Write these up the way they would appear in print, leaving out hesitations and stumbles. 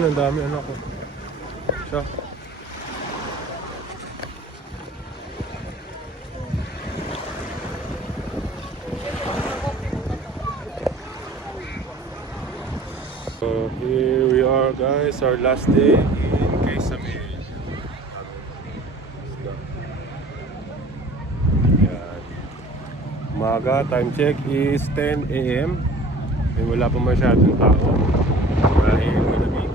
Ang dami anak ko. Siya. So here we are guys, our last day in Quezamil. Yan. Umaga, time check is 10 AM. Eh, wala pa masyadong tao. Dahil malamig.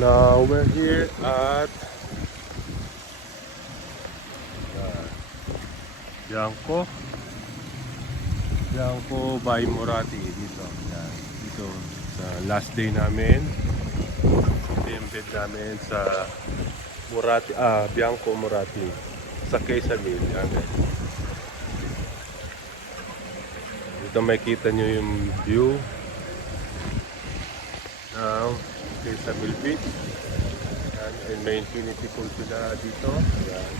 Now we're here at Bianco by Morati dito. Yan. Dito sa last day namin. Embed namin sa Morati, Bianco Morati sa Quezamil. Yan. Dito makita nyo yung view ng Quezamil Beach. Yan. And may infinity pool sila dito. Yan.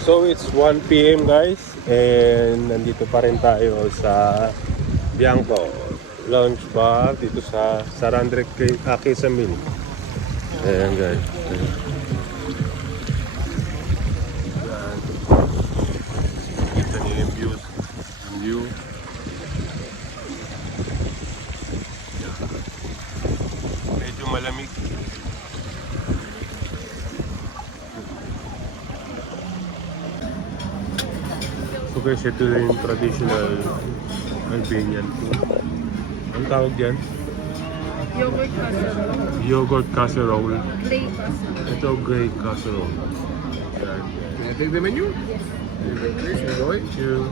So it's 1 PM guys, and nandito pa rin tayo sa Bianco Lounge Bar dito sa Sarandrek, Quezamil. Ayan guys. Ayan. Kita niyo yung views. View. Medyo malamig. So guys, ito yung traditional Albanian food. Ang tawag yan? Yogurt casserole. Yogurt casserole. Grey casserole. Ito, grey casserole. Yan. Can I take the menu? Yes. Please enjoy. Thank you.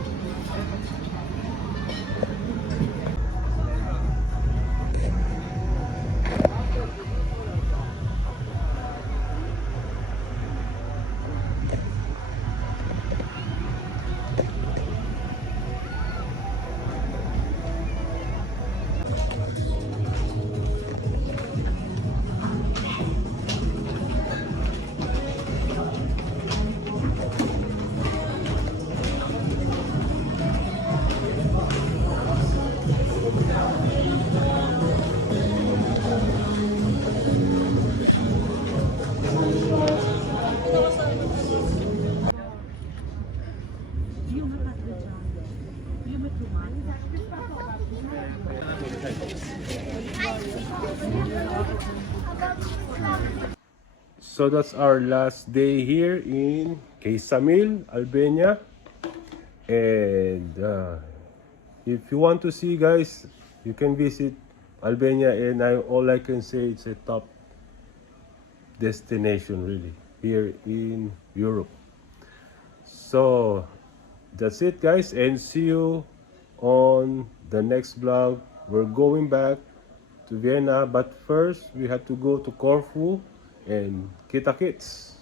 So that's our last day here in Quezamil, Albania. And if you want to see guys, you can visit Albania, and all I can say it's a top destination really here in Europe. So that's it guys, and see you on the next vlog. We're going back to Vienna, but first we had to go to Corfu and Kita Kits.